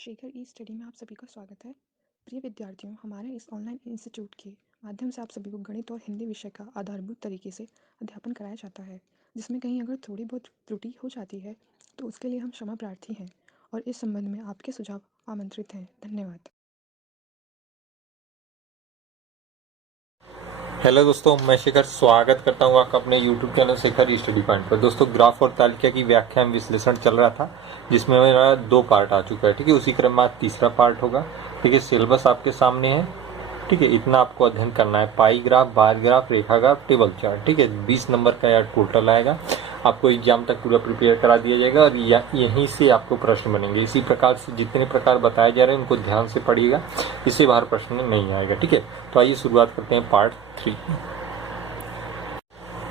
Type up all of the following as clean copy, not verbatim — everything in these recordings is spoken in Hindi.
शेखर ई स्टडी में आप सभी का स्वागत है। प्रिय विद्यार्थियों, हमारे इस ऑनलाइन इंस्टीट्यूट के माध्यम से आप सभी को गणित और हिंदी विषय का आधारभूत तरीके से अध्यापन कराया जाता है, जिसमें कहीं अगर थोड़ी बहुत त्रुटि हो जाती है तो उसके लिए हम क्षमा प्रार्थी हैं और इस संबंध में आपके सुझाव आमंत्रित हैं। धन्यवाद। हेलो दोस्तों, मैं शेखर स्वागत करता हूँ आपका अपने YouTube channel Shekhar study point पर। दोस्तों, ग्राफ और तालिका की व्याख्या एवं विश्लेषण चल रहा था, जिसमें मेरा 2 पार्ट आ चुका है। ठीक है, उसी क्रम में आज तीसरा पार्ट होगा। ठीक है, सिलेबस आपके सामने है। ठीक है, इतना आपको अध्ययन करना है। पाई ग्राफ, बार ग्राफ, रेखा ग्राफ, टेबल चार्ट। ठीक है, 20 नंबर का यार टोटल आएगा। आपको एग्जाम तक पूरा प्रिपेयर करा दिया जाएगा और यहीं से आपको प्रश्न बनेंगे। इसी प्रकार से जितने प्रकार बताए जा रहे हैं उनको ध्यान से पढ़िएगा, इससे बाहर प्रश्न नहीं आएगा। ठीक है, तो आइए शुरुआत करते हैं पार्ट 3।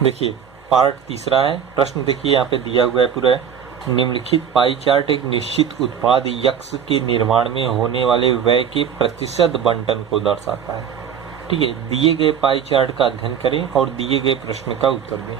देखिए, पार्ट तीसरा है। प्रश्न देखिए यहाँ पे दिया हुआ है पूरा है। निम्नलिखित पाई चार्ट एक निश्चित उत्पाद यक्स के निर्माण में होने वाले व्यय के प्रतिशत बंटन को दर्शाता है। ठीक है, दिए गए पाई चार्ट का अध्ययन करें और दिए गए प्रश्न का उत्तर दें।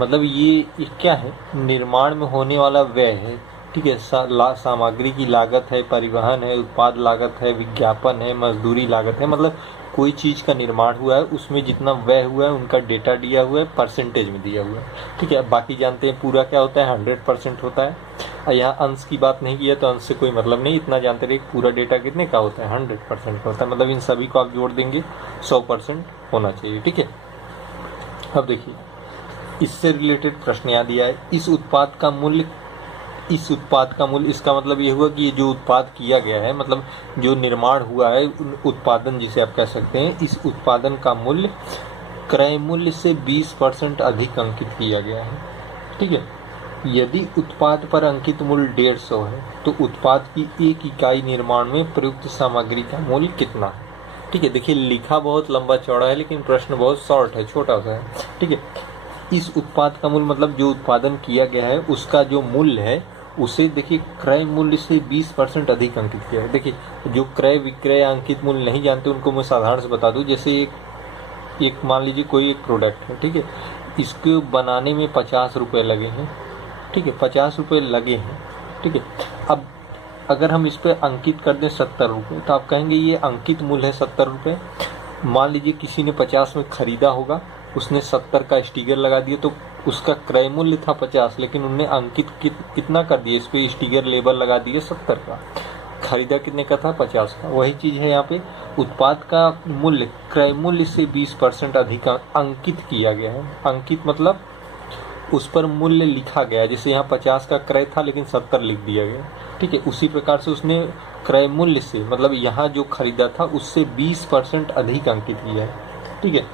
मतलब ये क्या है? निर्माण में होने वाला व्यय है। ठीक है, सामग्री की लागत है, परिवहन है, उत्पाद लागत है, विज्ञापन है, मजदूरी लागत है। मतलब कोई चीज का निर्माण हुआ है, उसमें जितना व्यय हुआ है उनका डेटा दिया हुआ है, परसेंटेज में दिया हुआ है। ठीक है, बाकी जानते हैं पूरा क्या होता है, 100% होता है। यहाँ अंश की बात नहीं की है तो अंश से कोई मतलब नहीं, इतना जानते रहे पूरा डेटा कितने का होता है, 100% का होता है। मतलब इन सभी को आप जोड़ देंगे 100% होना चाहिए। ठीक है, अब देखिए इससे रिलेटेड प्रश्न यहाँ दिया है। इस उत्पाद का मूल्य, इसका मतलब ये हुआ कि ये जो उत्पाद किया गया है, मतलब जो निर्माण हुआ है, उत्पादन जिसे आप कह सकते हैं, इस उत्पादन का मूल्य क्रय मूल्य से 20% अधिक अंकित किया गया है। ठीक है, यदि उत्पाद पर अंकित मूल्य 150 है तो उत्पाद की एक इकाई निर्माण में प्रयुक्त सामग्री का मूल्य कितना है। ठीक है, देखिए लिखा बहुत लंबा चौड़ा है लेकिन प्रश्न बहुत शॉर्ट है, छोटा सा है। ठीक है, इस उत्पाद का मूल्य मतलब जो उत्पादन किया गया है उसका जो मूल्य है उसे देखिए क्रय मूल्य से 20% अधिक अंकित किया है। देखिए जो क्रय विक्रय अंकित मूल्य नहीं जानते उनको मैं साधारण से बता दूं। जैसे एक मान लीजिए कोई एक प्रोडक्ट है। ठीक है, इसको बनाने में 50 रुपये लगे हैं। ठीक है, 50 रुपये लगे हैं। ठीक है, अब अगर हम इस पर अंकित कर दें 70 रुपये तो आप कहेंगे ये अंकित मूल्य है 70 रुपये। मान लीजिए किसी ने 50 में खरीदा होगा, उसने 70 का स्टिकर लगा दिया तो उसका क्रय मूल्य था 50, लेकिन उन्होंने अंकित कितना कर दिया, इस पे स्टिकर लेबल लगा दिए 70 का। खरीदा कितने का था, 50 का। वही चीज है यहाँ पे, उत्पाद का मूल्य क्रय मूल्य से 20% अधिक अंकित किया गया है। अंकित मतलब उस पर मूल्य लिखा गया, जैसे यहाँ 50 का क्रय था लेकिन 70 लिख दिया गया। ठीक है, उसी प्रकार से उसने क्रय मूल्य से मतलब यहाँ जो खरीदा था उससे 20% अधिक अंकित किया है। ठीक है,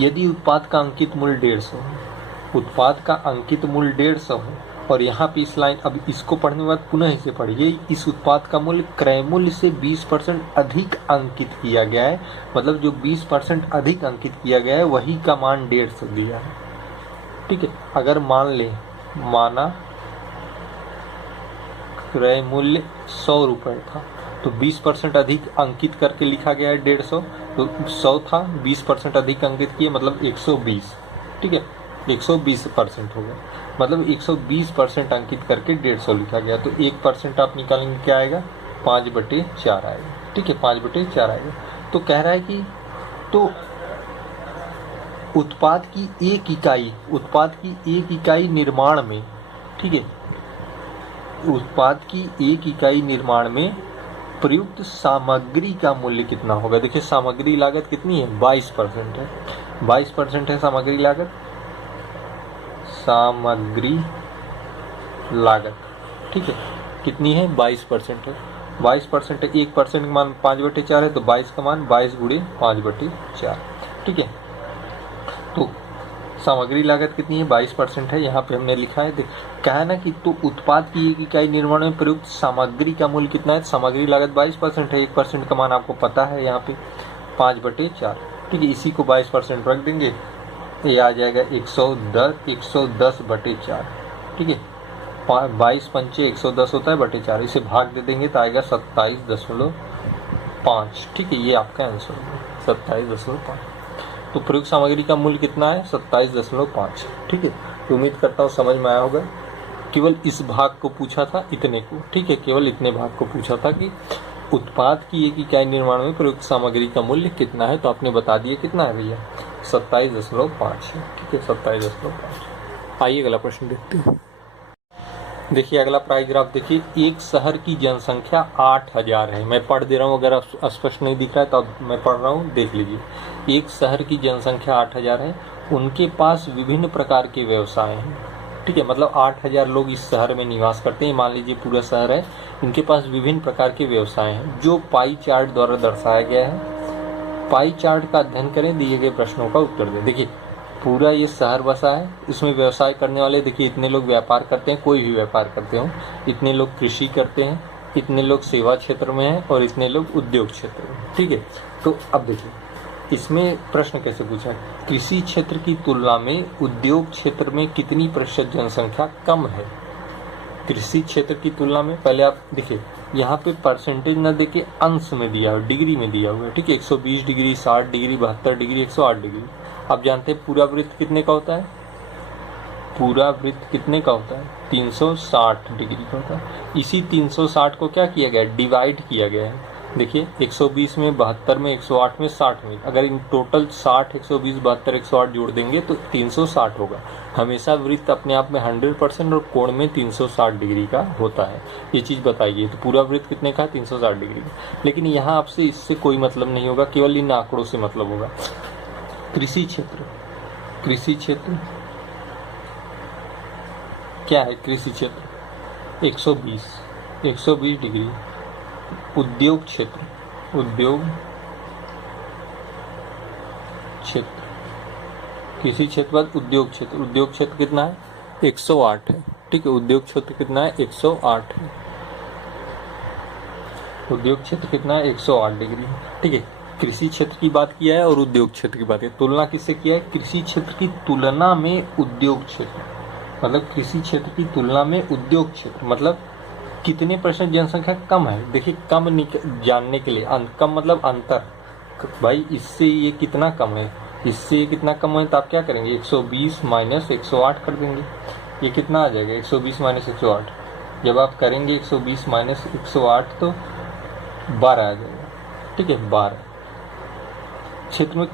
यदि उत्पाद का अंकित मूल्य 150 है, उत्पाद का अंकित मूल्य 150 है और यहाँ पे इस लाइन, अब इसको पढ़ने के बाद पुनः इसे पढ़िए। इस उत्पाद का मूल्य क्रय मूल्य से 20% अधिक अंकित किया गया है, मतलब जो 20% अधिक अंकित किया गया है वही का मान 150 दिया है। ठीक है, अगर माना क्रय मूल्य 100 रुपये था तो 20% अधिक अंकित करके लिखा गया है 150, तो 100 था, 20% अधिक अंकित किए मतलब 120। ठीक है, 120% हो गया, मतलब 120% अंकित करके 150 लिखा गया। तो 1% आप निकालेंगे क्या आएगा, 5/4 आएगा। ठीक है, 5/4 आएगा। तो कह रहा है कि तो उत्पाद की एक इकाई निर्माण में, ठीक है, उत्पाद की एक इकाई निर्माण में प्रयुक्त सामग्री का मूल्य कितना होगा। देखिए सामग्री लागत कितनी है, 22% है। 22% है सामग्री लागत। सामग्री लागत ठीक है कितनी है, 22% है। 22% है, 1% का मान 5/4 है, तो 22 का मान 22 × 5/4। ठीक है, तो सामग्री लागत कितनी है, 22% है। यहाँ पे हमने लिखा है, कहा है ना कि तो उत्पाद की एक इकाई निर्माण में प्रयुक्त सामग्री का मूल्य कितना है। सामग्री लागत 22% है, 1% का मान आपको पता है यहाँ पे 5/4। ठीक है, इसी को 22% रख देंगे तो ये आ जाएगा 110/4। ठीक है, 22 पंचे 110 होता है /4, इसे भाग दे देंगे तो आएगा 27.5। ठीक है, ये आपका आंसर होगा 27.5। तो प्रयुक्त सामग्री का मूल्य कितना है, 27.5। ठीक है, तो उम्मीद करता हूँ समझ में आया होगा। केवल इस भाग को पूछा था, इतने को, ठीक है, केवल इतने भाग को पूछा था कि उत्पाद की एक इकाई निर्माण में प्रयुक्त सामग्री का मूल्य कितना है, तो आपने बता दिया कितना है भैया, 27.5 है, ठीक है, 27.5। आइए अगला प्रश्न देखते हैं। देखिए अगला पैराग्राफ देखिए, एक शहर की जनसंख्या 8,000 है। मैं पढ़ दे रहा हूँ, अगर स्पष्ट नहीं दिख रहा है तो अब मैं पढ़ रहा हूँ, देख लीजिए। एक शहर की जनसंख्या 8,000 है, उनके पास विभिन्न प्रकार के व्यवसाय हैं, ठीक है, मतलब 8,000 लोग इस शहर में निवास करते हैं, मान लीजिए पूरा शहर है, इनके पास विभिन्न प्रकार के व्यवसाय हैं, जो पाई चार्ट द्वारा दर्शाया गया है। पाई चार्ट का अध्ययन करें, दिए गए प्रश्नों का उत्तर दें। देखिए पूरा ये शहर बसा है, इसमें व्यवसाय करने वाले देखिए इतने लोग व्यापार करते हैं, कोई भी व्यापार करते हो, इतने लोग कृषि करते हैं, इतने लोग सेवा क्षेत्र में हैं और इतने लोग उद्योग क्षेत्र में, ठीक है। तो अब देखिए इसमें प्रश्न कैसे पूछा है, कृषि क्षेत्र की तुलना में उद्योग क्षेत्र में कितनी प्रतिशत जनसंख्या कम है। कृषि क्षेत्र की तुलना में, पहले आप देखिए यहाँ पे परसेंटेज न देके अंश में दिया हुआ, डिग्री में दिया हुआ है, ठीक है, 120 डिग्री, 60 डिग्री, 72 डिग्री, 108 डिग्री। आप जानते हैं पूरा वृत्त कितने का होता है, पूरा वृत्त कितने का होता है, 360 डिग्री का होता है। इसी 360 को क्या किया गया है, डिवाइड किया गया है। देखिए 120 में, 72 में, 108 में, 60 में, अगर इन टोटल 60, 120, 72, 108 जोड़ देंगे तो 360 होगा। हमेशा वृत्त अपने आप में 100% और कोण में 360 डिग्री का होता है, ये चीज़ बताइए। तो पूरा वृत्त कितने का है, 360 डिग्री का। लेकिन यहाँ आपसे इससे कोई मतलब नहीं होगा, केवल इन आंकड़ों से मतलब होगा। कृषि क्षेत्र, कृषि क्षेत्र क्या है, कृषि क्षेत्र 120 डिग्री। उद्योग क्षेत्र, उद्योग क्षेत्र, कृषि क्षेत्र बाद उद्योग क्षेत्र, उद्योग क्षेत्र कितना है, 108 है, ठीक है, उद्योग क्षेत्र कितना है, 108 है, उद्योग क्षेत्र कितना है, 108 डिग्री, ठीक है। कृषि क्षेत्र की बात किया है और उद्योग क्षेत्र की बात किया, तुलना किससे किया है, कृषि क्षेत्र की तुलना में उद्योग क्षेत्र, मतलब कृषि क्षेत्र की तुलना में उद्योग क्षेत्र, मतलब कितने % जनसंख्या कम है। देखिए कम जानने के लिए कम मतलब अंतर, भाई इससे ये कितना कम है, इससे ये कितना कम है, तो आप क्या करेंगे, 120 माइनस 108 कर देंगे, ये कितना आ जाएगा, 120 माइनस 108। जब आप करेंगे 120 माइनस 108 तो 12 आ जाएगा, ठीक है, 12। क्षेत्र में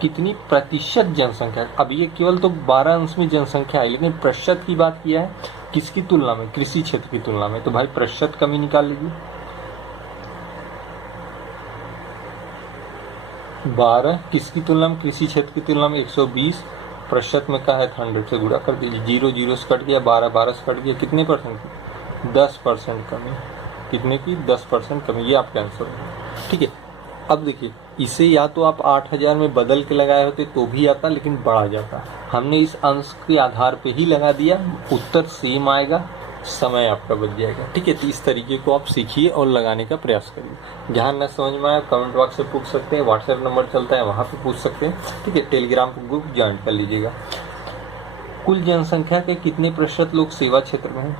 कितनी प्रतिशत जनसंख्या, अब ये केवल तो 12 अंश में जनसंख्या है, लेकिन प्रतिशत की बात किया है किसकी तुलना में, कृषि क्षेत्र की तुलना में, तो भाई प्रतिशत कमी निकाल लीजिए। 12 किसकी तुलना में, कृषि क्षेत्र की तुलना में 120, प्रतिशत में का है 100 से गुणा कर दीजिए, 0 0 से कट गया, 12 12 से कट गया, कितने %, 10% कमी, कितने की, 10% कमी, ये आपका आंसर है, ठीक है। अब देखिए इसे या तो आप 8,000 में बदल के लगाए होते तो भी आता, लेकिन बढ़ा जाता, हमने इस अंश के आधार पे ही लगा दिया, उत्तर सेम आएगा, समय आपका बच जाएगा, ठीक है। तो इस तरीके को आप सीखिए और लगाने का प्रयास करिए। जहाँ न समझ में आए कमेंट बॉक्स से पूछ सकते हैं, व्हाट्सएप नंबर चलता है वहाँ पे पूछ सकते हैं, ठीक है। टेलीग्राम ग्रुप ज्वाइन कर लीजिएगा। कुल जनसंख्या के कितने % लोग सेवा क्षेत्र में हैं।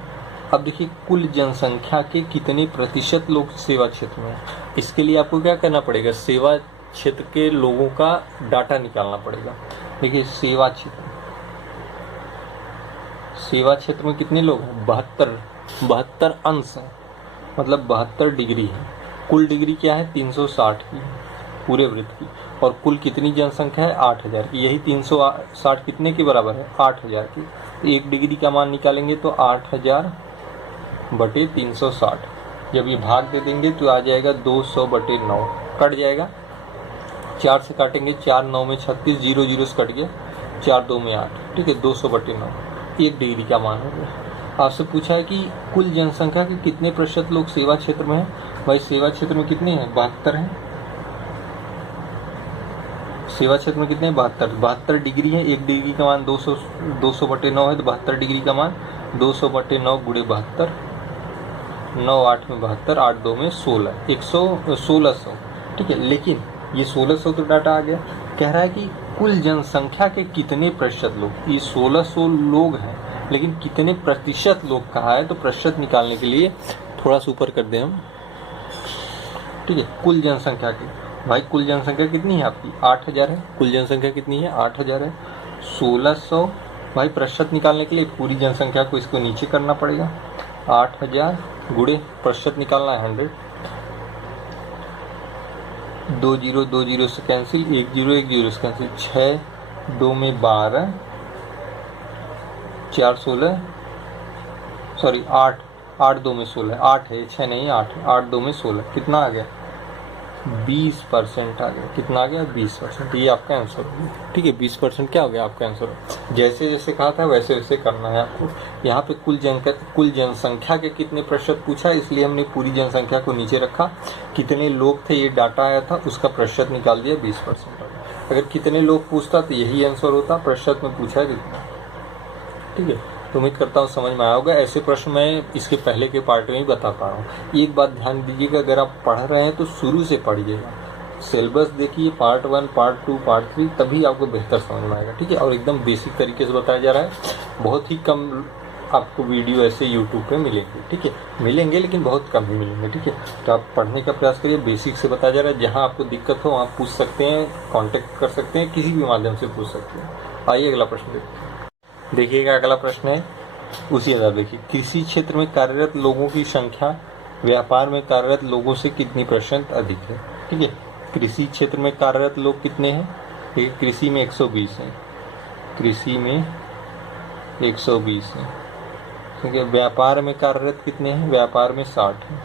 अब देखिए कुल जनसंख्या के कितने % लोग सेवा क्षेत्र में हैं, इसके लिए आपको क्या करना पड़ेगा, सेवा क्षेत्र के लोगों का डाटा निकालना पड़ेगा। देखिए सेवा क्षेत्र में कितने लोग हैं, 72 अंश हैं, मतलब 72 डिग्री है। कुल डिग्री क्या है, 360 की पूरे वृत्त की, और कुल कितनी जनसंख्या है, 8,000 की। यही 360 कितने के बराबर है, 8,000 की। तो 1 डिग्री का मान निकालेंगे तो 8,000 बटे 360, जब ये भाग दे देंगे तो आ जाएगा 200 बटे 9, कट जाएगा, 4 से काटेंगे, 4 9 में 36, 0 0 से कट गया, 4 2 में 8, ठीक है, 200 बटे 9, 1 डिग्री का मान हो गया। आपसे पूछा है कि कुल जनसंख्या के कितने % लोग सेवा क्षेत्र में हैं। भाई सेवा क्षेत्र में कितने हैं, 72 हैं, सेवा क्षेत्र में कितने हैं, 72 डिग्री है। 1 डिग्री का मान 200 बटे 9 है, तो 72 डिग्री का मान 200 बटे 9 गुणे 72, 9 8 में 72, 8 2 में 16, 1600, ठीक है। लेकिन ये 1600 तो डाटा आ गया, कह रहा है कि कुल जनसंख्या के कितने % लोग, ये 1600 लोग हैं, लेकिन कितने % लोग कहा है, तो प्रतिशत निकालने के लिए थोड़ा सा ऊपर कर दें हम, ठीक है। कुल जनसंख्या की, भाई कुल जनसंख्या कितनी है आपकी, 8,000 है, कुल जनसंख्या कितनी है, 8,000 है, 1600 भाई प्रतिशत निकालने के लिए पूरी जनसंख्या को इसको नीचे करना पड़ेगा, 8000 गुणे प्रतिशत निकालना है 100, 2 0 2 0 से कैंसिल, 1 0 1 0 से कैंसिल, 6 2 में 12, 4 16, सॉरी 8 8 2 में 16, 8 है 6 नहीं 8, 8 2 में 16, कितना आ गया 20% आ गया। कितना आ गया 20%। ये आपका आंसर हो गया। ठीक है, 20% क्या हो गया आपका आंसर। जैसे जैसे कहा था वैसे वैसे करना है आपको। यहाँ पे कुल जनसंख्या के कितने प्रतिशत पूछा, इसलिए हमने पूरी जनसंख्या को नीचे रखा। कितने लोग थे ये डाटा आया था, उसका प्रतिशत निकाल दिया 20%। अगर कितने लोग पूछता तो यही आंसर होता, प्रतिशत में पूछा कितना। ठीक है, तो उम्मीद करता हूँ समझ में आया होगा। ऐसे प्रश्न मैं इसके पहले के पार्ट में ही बता पा रहा हूँ। एक बात ध्यान दीजिएगा, अगर आप पढ़ रहे हैं तो शुरू से पढ़िएगा, सिलेबस देखिए पार्ट 1 पार्ट 2 पार्ट 3, तभी आपको बेहतर समझ में आएगा। ठीक है, और एकदम बेसिक तरीके से बताया जा रहा है। बहुत ही कम आपको वीडियो ऐसे यूट्यूब पे मिलेंगे। ठीक है, मिलेंगे लेकिन बहुत कम ही मिलेंगे। ठीक है, तो आप पढ़ने का प्रयास करिए। बेसिक से बताया जा रहा है, जहाँ आपको दिक्कत हो आप पूछ सकते हैं, कॉन्टेक्ट कर सकते हैं, किसी भी माध्यम से पूछ सकते हैं। आइए अगला प्रश्न देखते हैं। देखिएगा अगला प्रश्न है उसी आधार। देखिए, कृषि क्षेत्र में कार्यरत लोगों की संख्या व्यापार में कार्यरत लोगों से कितनी % अधिक है। ठीक है, कृषि क्षेत्र में कार्यरत लोग कितने हैं, देखिए कृषि में 120 हैं, कृषि में 120 हैं। ठीक है, व्यापार में कार्यरत कितने हैं, व्यापार में 60 हैं।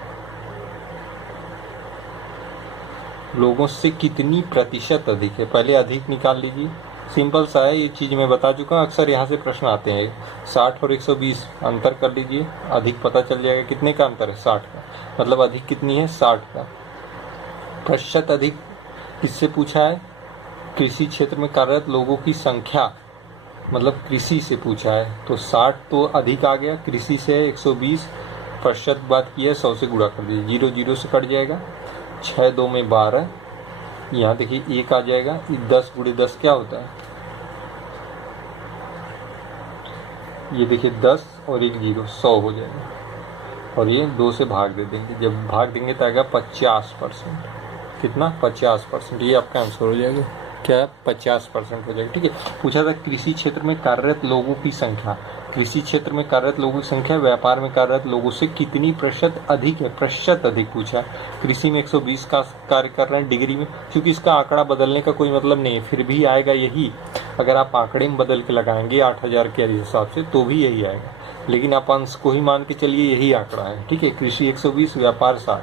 लोगों से कितनी प्रतिशत अधिक है, पहले अधिक निकाल लीजिए। सिंपल सा है, ये चीज़ मैं बता चुका हूँ, अक्सर यहाँ से प्रश्न आते हैं। 60 और 120 अंतर कर लीजिए, अधिक पता चल जाएगा। कितने का अंतर है, 60 का, मतलब अधिक कितनी है, 60 का। प्रतिशत अधिक किससे पूछा है, कृषि क्षेत्र में कार्यरत लोगों की संख्या, मतलब कृषि से पूछा है, तो 60 तो अधिक आ गया, कृषि से 120, प्रतिशत बात की है 100 से गुणा कर दीजिए, 0 0 से कट जाएगा, 6 2 में 12, यहाँ देखिए 1 आ जाएगा, 10 गुणे 10 क्या होता है, ये देखिए 10 और 1 0, 100 हो जाएगा, और ये 2 से भाग दे देंगे, जब भाग देंगे तो आएगा 50%। कितना, 50%। ये आपका आंसर हो जाएगा, क्या 50% हो जाएगा। ठीक है, पूछा था कृषि क्षेत्र में कार्यरत लोगों की संख्या, कृषि क्षेत्र में कार्यरत लोगों की संख्या व्यापार में कार्यरत लोगों से कितनी प्रतिशत अधिक है, प्रतिशत अधिक पूछा है। कृषि में 120 का कार्य कर रहे हैं डिग्री में, क्योंकि इसका आंकड़ा बदलने का कोई मतलब नहीं है, फिर भी आएगा यही। अगर आप आंकड़े में बदल के लगाएंगे 8000 के हिसाब से तो भी यही आएगा, लेकिन आप अंश को ही मान के चलिए यही आंकड़ा है। ठीक है, कृषि 120 व्यापार 60,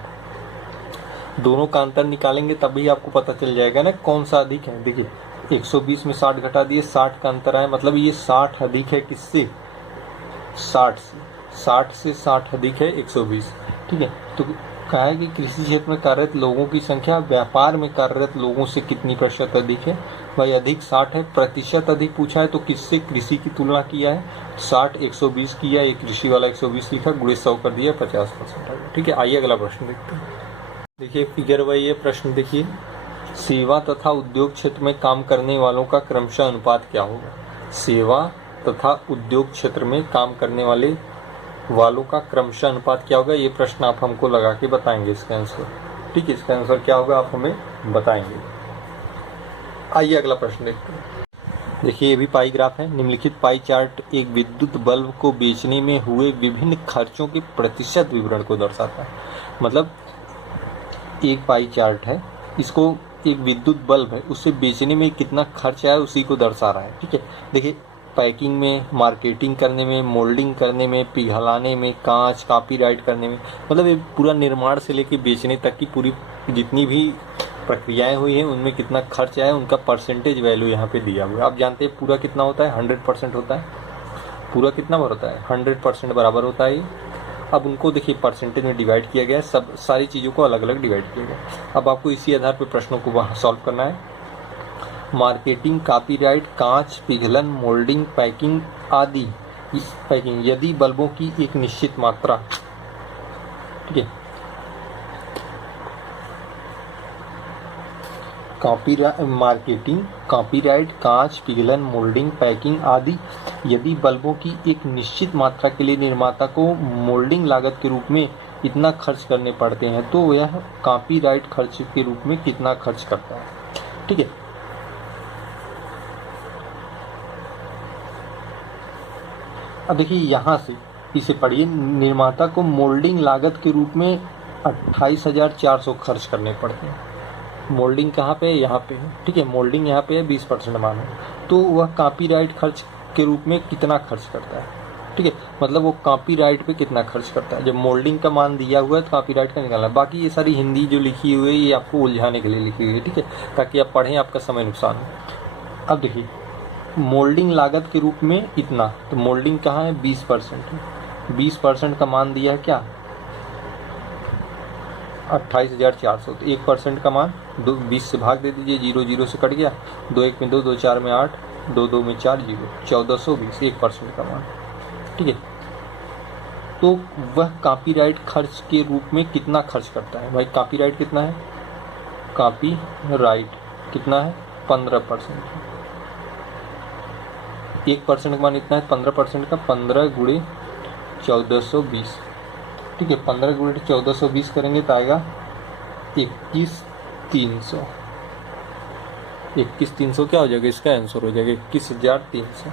दोनों का अंतर निकालेंगे तभी आपको पता चल जाएगा ना कौन सा अधिक है। देखिए 120 में 60 घटा दिए, 60 का अंतर आया, मतलब ये 60 अधिक है किससे, 60 से 60 अधिक है 120। ठीक है, तो कहा है कि कृषि क्षेत्र में कार्यरत लोगों की संख्या व्यापार में कार्यरत लोगों से कितनी प्रतिशत अधिक है। भाई अधिक 60 है, प्रतिशत अधिक पूछा है तो किससे, कृषि की तुलना किया है, 60 120 किया, ये कृषि वाला 120 लिखा, गुणे 100 कर दिया, 50%। ठीक है, आइए अगला प्रश्न देखते हैं। देखिए फिगर वाइज ये प्रश्न देखिए, सेवा तथा उद्योग क्षेत्र में काम करने वालों का क्रमशः अनुपात क्या होगा। सेवा तथा उद्योग क्षेत्र में काम करने वालों का क्रमशः अनुपात क्या होगा, ये प्रश्न आप हमको लगा के बताएंगे इसका आंसर। ठीक है, इसका आंसर क्या होगा आप हमें बताएंगे। आइए अगला प्रश्न देखते हैं। देखिए ये भी पाई ग्राफ है। निम्नलिखित पाई चार्ट एक विद्युत बल्ब को बेचने में हुए विभिन्न खर्चों के प्रतिशत विवरण को दर्शाता है। मतलब एक पाई चार्ट है, इसको एक विद्युत बल्ब है उससे बेचने में कितना खर्च आया उसी को दर्शा रहा है। ठीक है, देखिए पैकिंग में, मार्केटिंग करने में, मोल्डिंग करने में, पिघलाने में, कांच कॉपीराइट करने में, मतलब ये पूरा निर्माण से लेके बेचने तक की पूरी जितनी भी प्रक्रियाएं हुई हैं उनमें कितना खर्च आया, उनका परसेंटेज वैल्यू यहाँ पे दिया हुआ है। आप जानते हैं पूरा कितना होता है, 100% होता है। पूरा कितना होता है, 100% बराबर होता है। अब उनको देखिए परसेंटेज में डिवाइड किया गया है, सब सारी चीज़ों को अलग अलग डिवाइड किया गया। अब आपको इसी आधार पर प्रश्नों को वहाँ सॉल्व करना है। मार्केटिंग, कॉपीराइट, कांच, पिघलन, मोल्डिंग, पैकिंग आदि। पैकिंग यदि बल्बों की एक निश्चित मात्रा, ठीक है, मार्केटिंग, कॉपीराइट, कांच, पिघलन, मोल्डिंग, पैकिंग आदि यदि बल्बों की एक निश्चित मात्रा के लिए निर्माता को मोल्डिंग लागत के रूप में इतना खर्च करने पड़ते हैं तो यह कॉपीराइट खर्च के रूप में कितना खर्च करता है। ठीक है, अब देखिए यहाँ से इसे पढ़िए, निर्माता को मोल्डिंग लागत के रूप में 28,400 खर्च करने पड़ते हैं। मोल्डिंग कहाँ पे है? यहाँ पे है, ठीक है। मोल्डिंग यहाँ पे है 20% मानो, तो वह कॉपीराइट खर्च के रूप में कितना खर्च करता है, ठीक है। मतलब वो कॉपीराइट पे कितना खर्च करता है। जब मोल्डिंग का मान दिया हुआ है तो कॉपीराइट का निकालना है। बाकी ये सारी हिंदी जो लिखी हुई है ये आपको उलझाने के लिए लिखी हुई है, ठीक है, ताकि आप पढ़ें, आपका समय नुकसान हो। अब देखिए मोल्डिंग लागत के रूप में इतना, तो मोल्डिंग कहाँ है? 20% है। 20% का मान दिया है क्या? 28,400। तो 1% का मान 20 से भाग दे दीजिए, 0 0 से कट गया, 2 1 में 2, 2 4 में 8, 2 2 में 4, 0, 1420, 1% का मान, ठीक है। तो वह कॉपीराइट खर्च के रूप में कितना खर्च करता है? भाई कॉपीराइट कितना है? कॉपीराइट कितना है? 15%। 1% का मान इतना है, 15% का 15 गुणे 1420, ठीक है। 15 गुणे 1420 करेंगे तो आएगा 21,300। 21,300 क्या हो जाएगा? इसका आंसर हो जाएगा 21,300।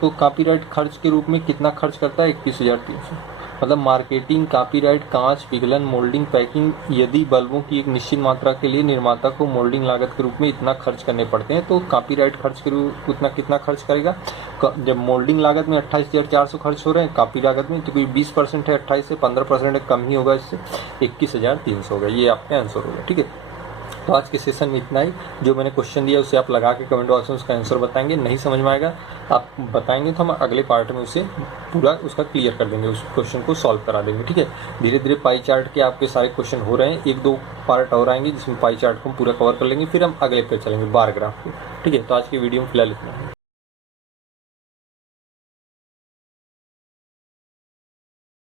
तो कॉपीराइट खर्च के रूप में कितना खर्च करता है? 21,300। मतलब मार्केटिंग, कॉपीराइट, कांच पिघलन, मोल्डिंग, पैकिंग, यदि बल्बों की एक निश्चित मात्रा के लिए निर्माता को मोल्डिंग लागत के रूप में इतना खर्च करने पड़ते हैं, तो कॉपीराइट खर्च के रूप उतना कितना खर्च करेगा? जब मोल्डिंग लागत में 28,400 खर्च हो रहे हैं, कॉपी लागत में तो कोई 20% है 28 से, 15% कम ही होगा, इससे 21,300 होगा। ये आपका आंसर होगा, ठीक है। तो आज के सेशन में इतना ही। जो मैंने क्वेश्चन दिया उसे आप लगा के कमेंट बॉक्स में उसका आंसर बताएंगे। नहीं समझ में आएगा आप बताएंगे तो हम अगले पार्ट में उसे पूरा उसका क्लियर कर देंगे, उस क्वेश्चन को सॉल्व करा देंगे, ठीक है। धीरे धीरे पाई चार्ट के आपके सारे क्वेश्चन हो रहे हैं, 1-2 पार्ट और आएंगे जिसमें पाई चार्ट को हम पूरा कवर कर लेंगे, फिर हम अगले पे चलेंगे बार ग्राफ पे, ठीक है। तो आज की वीडियो में फिलहाल इतना है।